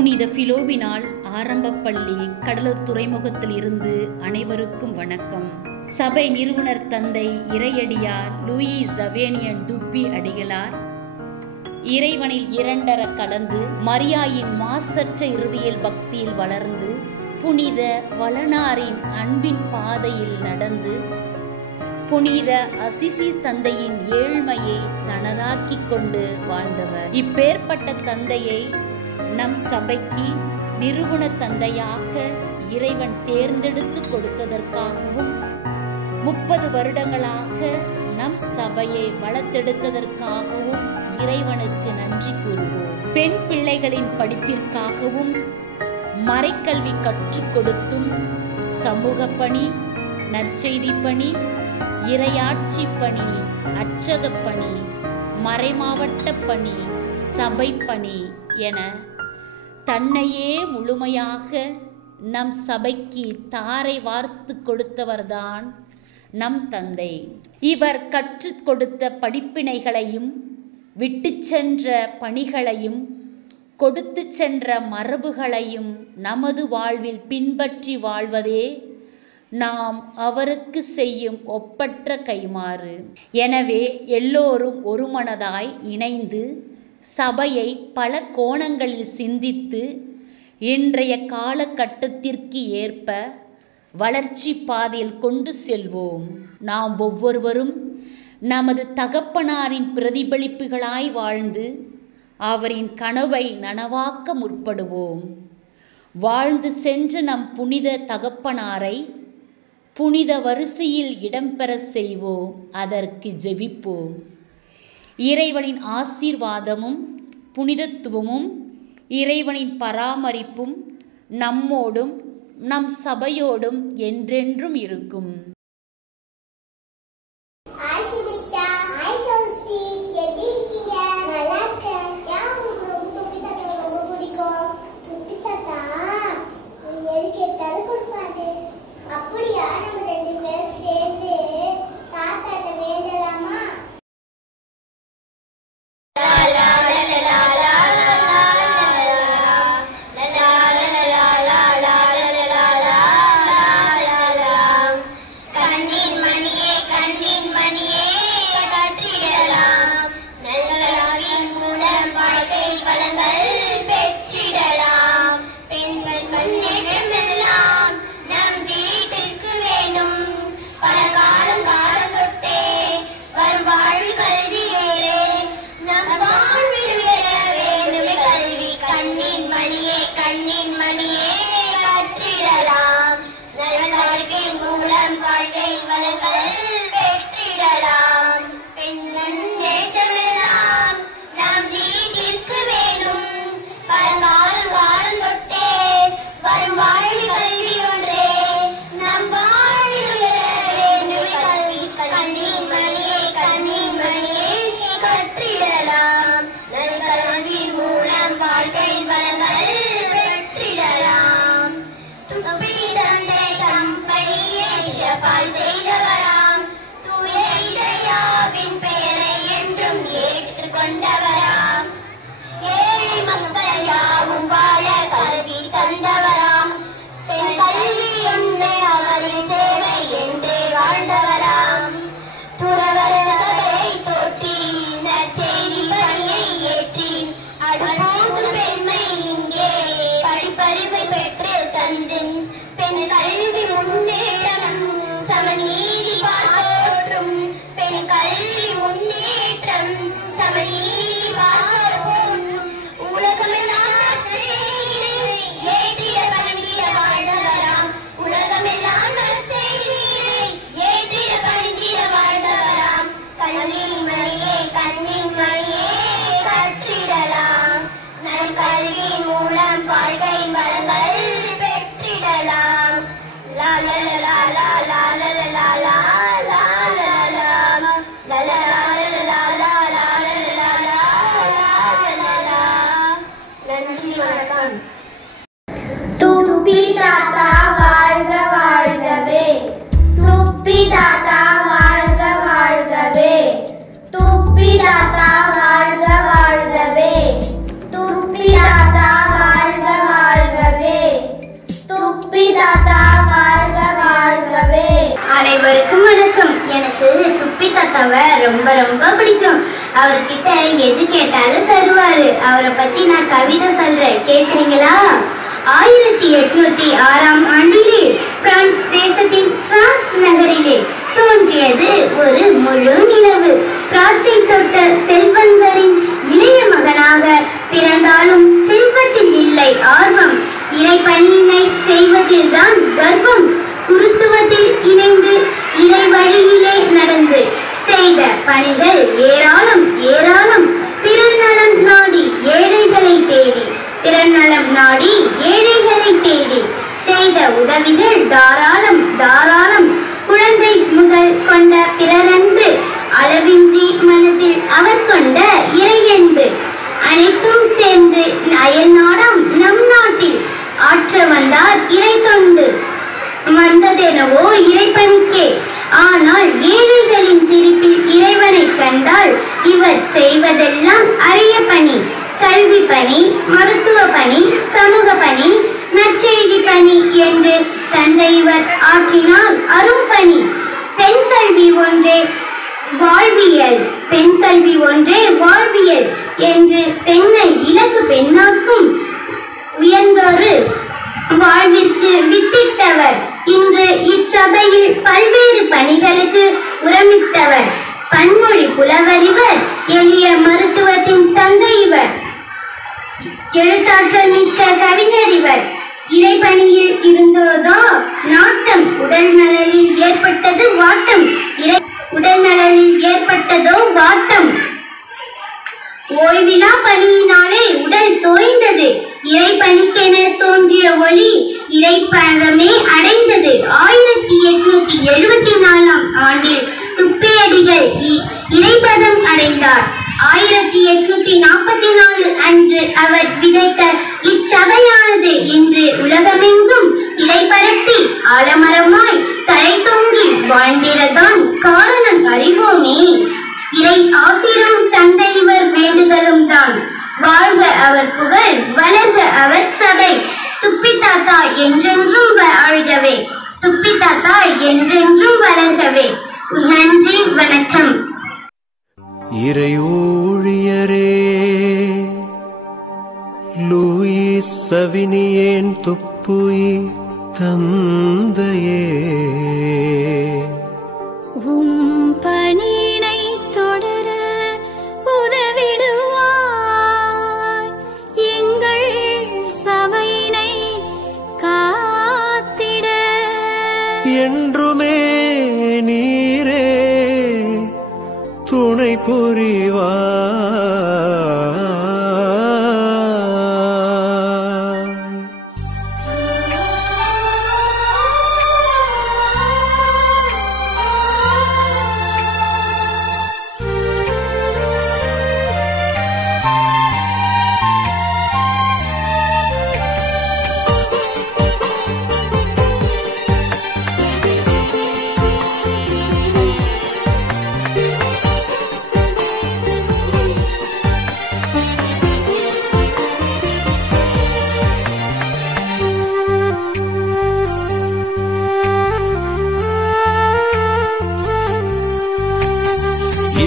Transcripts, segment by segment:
புனித பிலோமினாள் ஆரம்பப் பள்ளி கடலூர் துறைமுகத்தில் இருந்து அனைவருக்கும் வணக்கம். சபை நிறுவனர் தந்தை இறையடியார் லூயி சவேனியன் துப்பி அடிகளார் இறைவனில் இரண்டர கலந்து மரியாயின் மாசற்ற இறுதியில் பக்தியில் வளர்ந்து புனித வளனாரின் அன்பின் பாதையில் நடந்து புனித அசிசி தந்தையின் ஏழ்மையை தனதாக்கிக் கொண்டு வாழ்ந்தவர். இப்பேற்பட்ட தந்தையை நம் சபைக்கு நிறுவன தந்தையாக இறைவன் தேர்ந்தெடுத்து கொடுத்ததற்காகவும் 30 வருடங்களாக நம் சபையை வளர்த்தெடுத்ததற்காகவும் இறைவனுக்கு நன்றி கூறுவோம். பெண் பிள்ளைகளின் படிப்பிற்காகவும் மறைக்கல்வி கற்றுக் கொடுத்தும் சமூக பணி, நற்செய்தி பணி, இறையாட்சி பணி, அர்ச்சகப் பணி, மறைமாவட்ட பணி, சபை பணி என தன்னையே முழுமையாக நம் சபைக்கு தாரை வார்த்து கொடுத்தவர்தான் நம் தந்தை. இவர் கற்றுக் கொடுத்த படிப்பினைகளையும் விட்டு சென்ற பணிகளையும் கொடுத்து சென்ற மரபுகளையும் நமது வாழ்வில் பின்பற்றி வாழ்வதே நாம் அவருக்கு செய்யும் ஒப்பற்ற கைமாறு. எனவே எல்லோரும் ஒருமனதாய் இணைந்து சபையை பல கோணங்களில் சிந்தித்து இன்றைய காலகட்டத்திற்கு ஏற்ப வளர்ச்சி பாதையில் கொண்டு செல்வோம். நாம் ஒவ்வொருவரும் நமது தகப்பனாரின் பிரதிபலிப்புகளாய் வாழ்ந்து அவரின் கனவை நனவாக்க முற்படுவோம். வாழ்ந்து சென்ற நம் புனித தகப்பனாரை புனித வரிசையில் இடம்பெற செய்வோம். அதற்கு ஜெபிப்போம். இறைவனின் ஆசீர்வாதமும் புனிதத்துவமும் இறைவனின் பராமரிப்பும் நம்மோடும் நம் சபையோடும் என்றென்றும் இருக்கும். Bye. தாத்தாவை ரொம்ப ரொம்ப பிடிக்கும். அவர்கிட்ட எது கேட்டாலும் தருவாரு. அவரை பத்தி நான் கவிதை சொல்றேன், கேக்குறீங்களா? 1806ஆம் ஆண்டிலே பிரான்ஸ் தேசத்தின் பிரான்ஸ் நகரிலே தோன்றியது ஒரு முழு நிலவு. பிராச்சை தொட்ட செல்வந்தரின் இளைய மகனாக பிறந்தாலும் செல்வத்தில் இல்லை ஆர்வம். இறைப்பணியினை செய்வதில்தான் கர்வம். குருத்துவத்தில் இணைந்து இறை வழியிலே நடந்து செய்த பணிகள் ஏராளம் ஏராளம். பிறநலம் நாடி ஏழைகளை தேடி, பிறநலம் நாடி ஏழைகளை தேடி செய்த உதவிகள் தாராளம் தாராளம். குழந்தை முதல் கொண்ட பிறரன்பு, அளவின்றி மனதில் அவர் கொண்ட இறையன்பு, அனைத்தும் சேர்ந்து அயல் நாடாம் நம் நாட்டில் ஆற்ற வந்தார் இறை தொண்டு. வந்ததெனவோ இறைப்பணிக்கே, ஆனால் ஏழைகளின் சிரிப்பில் இறைவனை கண்டால் இவர் செய்வதெல்லாம் அரிய பணி. கல்வி பணி, மருத்துவ பணி, சமூக பணி, நற்செய்தி பணி என்று தந்தை இவர் ஆற்றினால் அரும் பணி. பெண் கல்வி ஒன்றே வாழ்வியல், பெண் கல்வி ஒன்றே வாழ்வியல் என்று பெண்ணை இலக்கு பெண்ணாக்கும் உயர்ந்தொரு வாழ்விற்கு வித்திட்டவர். இன்று இச்சபையில் பல்வேறு பணிகளுக்கு உரமிட்டவர். பன்மொழி புலவர் இவர், எளிய மருத்துவத்தின் தந்தை இவர், எழுத்தாற்றல் மிக்க கவிஞர் இவர். இறைப்பணியில் இருந்ததோ நாட்டம், உடல் நலனில் ஏற்பட்டது வாட்டம். உடல் நலனில் ஏற்பட்டதோ வாட்டம். ஓய்விலா பணியினாலே உடல் தோய்ந்தது. இறைப்பணிக்கென தோன்றிய ஒளி இறைப்பதமே அடைந்தது. 1874ஆம் ஆண்டில் துப்பையடிகள் இறைப்பதம் அடைந்தார். 1844 அன்று அவர் விதைத்த இச்சபையானது இன்று உலகமெங்கும் இறைபரப்பி ஆலமரமாய் தலை தொங்கி வாழ்ந்திடதான் காரணம் அறிவோமே. இறை ஆசிரம் தந்தை இவர் வேண்டுதலும் தான். வாழ்க அவர் புகழ், வளர்க அவர் சபை. துப்பி தாத்தா என்றென்றும் வாழ்கவே, துப்பி தாத்தா என்றென்றும் வளர்கவே. நன்றி, வணக்கம். இறை ஊழியரே, லூயிஸ் சவினியேன் துப்புயி தந்தையே, பணியினை தொடர உதவிடுவாய். எங்கள் சபையினை காத்திட என்றுமே நீரே துணை புரிவாய்.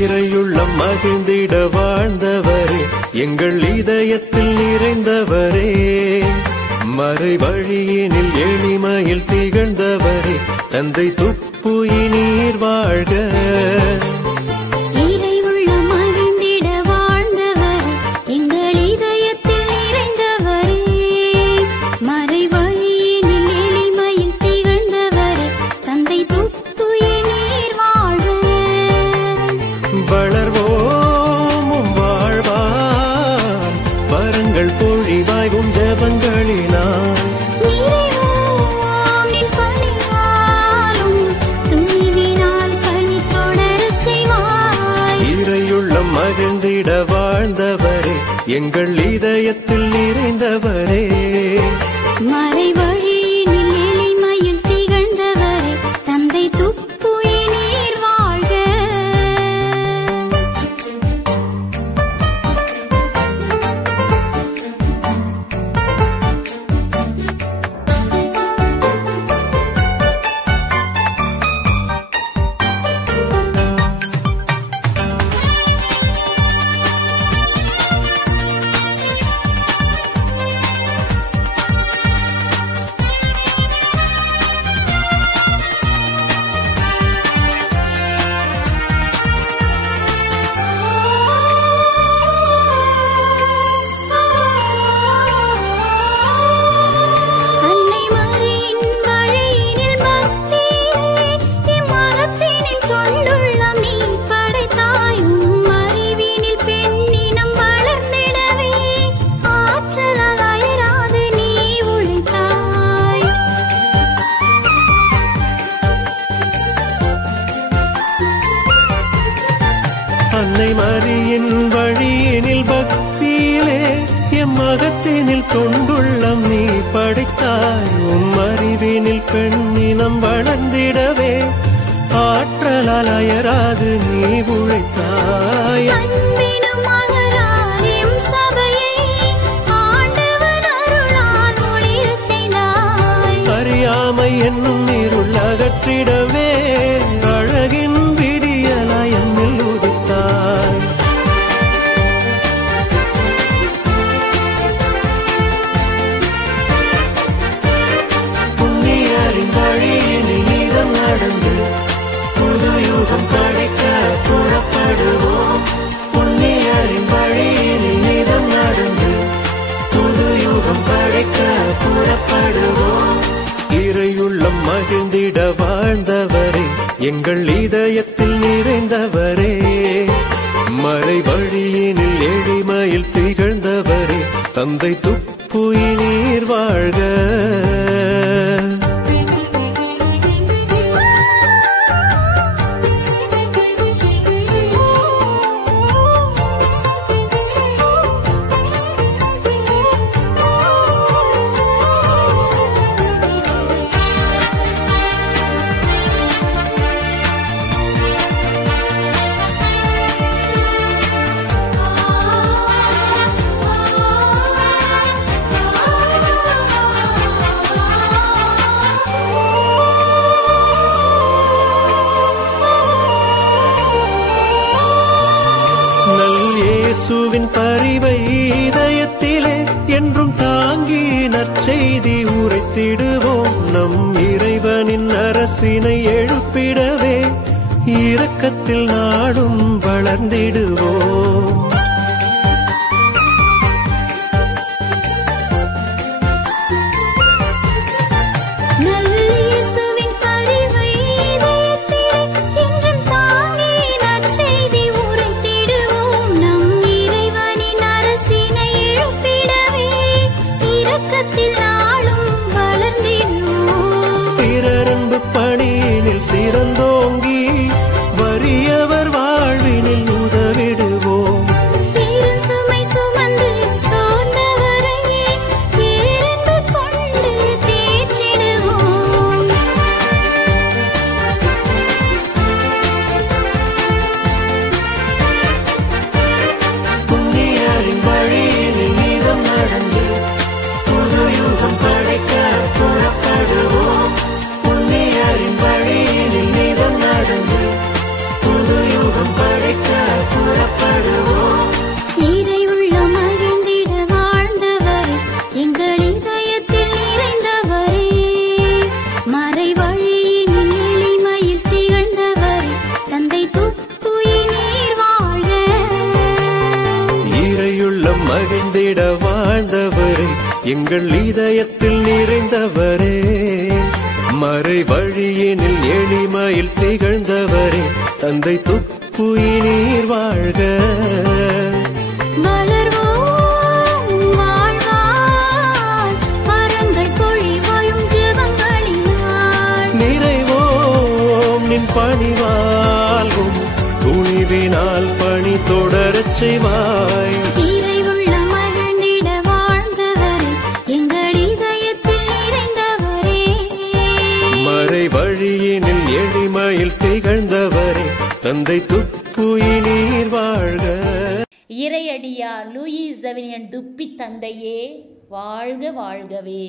இறையுள்ளம் மகிழ்ந்திட வாழ்ந்தவரே, எங்கள் இதயத்தில் நிறைந்தவரே, மறை வழியினில் எளிமையில் திகழ்ந்தவரே, தந்தை துப்புயி நீர் வாழ்க. வளர்வோமும் வாழ்வார் வரங்கள் பொழிவாய்வும் ஜபங்களினால் இறையுள்ளம் மகிழ்ந்திட வாழ்ந்தவரே, எங்கள் இதயத்தில் நிறைந்தவரே, மறை வழியினில் எளிமையில் திகழ்ந்தவரே, தந்தை துப்புயி நீர் வாழ்க. அன்னை மரியின் வழியினில் பக்தியிலே எம் அகத்தினில் தொண்டுள்ளம் நீ படைத்தாய். உம் அறிவினில் பெண்ணினம் வளர்ந்திடவே ஆற்றலால் அயராது நீ உழைத்தாய். அறியாமை என்னும் இருள் அகற்றிடவே அழகின் விடியலாய் என்னில் உதித்தாய். புண்ணியரின் வழியினில் நீதம் நடந்து புது யுகம் படைக்க புறப்படுவோம். புண்ணியரின் வழியினில் நீதம் நடந்து புது யுகம் படைக்க புறப்படுவோம். இறையுள்ளம் மகிழ்ந்திட வாழ்ந்தவரே, எங்கள் இதயத்தில் நிறைந்தவரே, மறை வழியினில் எளிமையில் திகழ்ந்தவரே, தந்தை துப்புயினீர் வாழ்க. இயேசுவின் பரிவை இதயத்திலே என்றும் தாங்கி நற்செய்தி உரைத்திடுவோம். நம் இறைவனின் அரசினை எழுப்பிடவே இரக்கத்தில் நாடும் வளர்ந்திடுவோம். பணியினில் சிறந்தோங்கி வறியவர் வாழ்வினில் உதவிடுவோம். சுமை சுமந்து சோர்ந்தவரை பேரன்பு கொண்டு தேற்றிடுவோம். புண்ணியரின் வழியினில் நீதம் நடந்து புது யுகம் படைக்க புறப்படுவோம். புண்ணியரின் வழியினில் நீதம் நடந்து புது யுகம் படைக்க புறப்படுவோம். இறை உள்ள மகிழ்ந்திட வாழ்ந்தவரே, எங்கள் இதயத்தில் நிறைந்தவரே, மறை வழியினில் எளிமையில் திகழ்ந்தவரே, தந்தை துப்புயினீர் வாழ்க. இறையுள்ள மகிழ்ந்திட வாழ்ந்தவரே, எங்கள் இதயத்தில் நிறைந்தவரே, மறை வழியினில் எளிமையில் திகழ்ந்தவரே, தந்தை துப்புயினீர் வாழ்க. வளர்வோம் வாழ்வாய், வரங்கள் பொழிவாயும் ஜெபங்களினால் நிறைவோம் நின் பணிவாழ்வும் துணிவினால் பணி தொடரச் செய்வாய். இறைவுள்ள மகிழ்ந்திட வாழ்ந்தவரே, எங்கள் இதயத்தில் நிறைந்தவரே, மறை வழியினில் எளிமையில் திகழ்ந்தவரே, தந்தை துப்புயினீர் வாழ்க. இறையடியார் லூயி ஜவேனியன் துப்பி தந்தையே வாழ்க வாழ்கவே.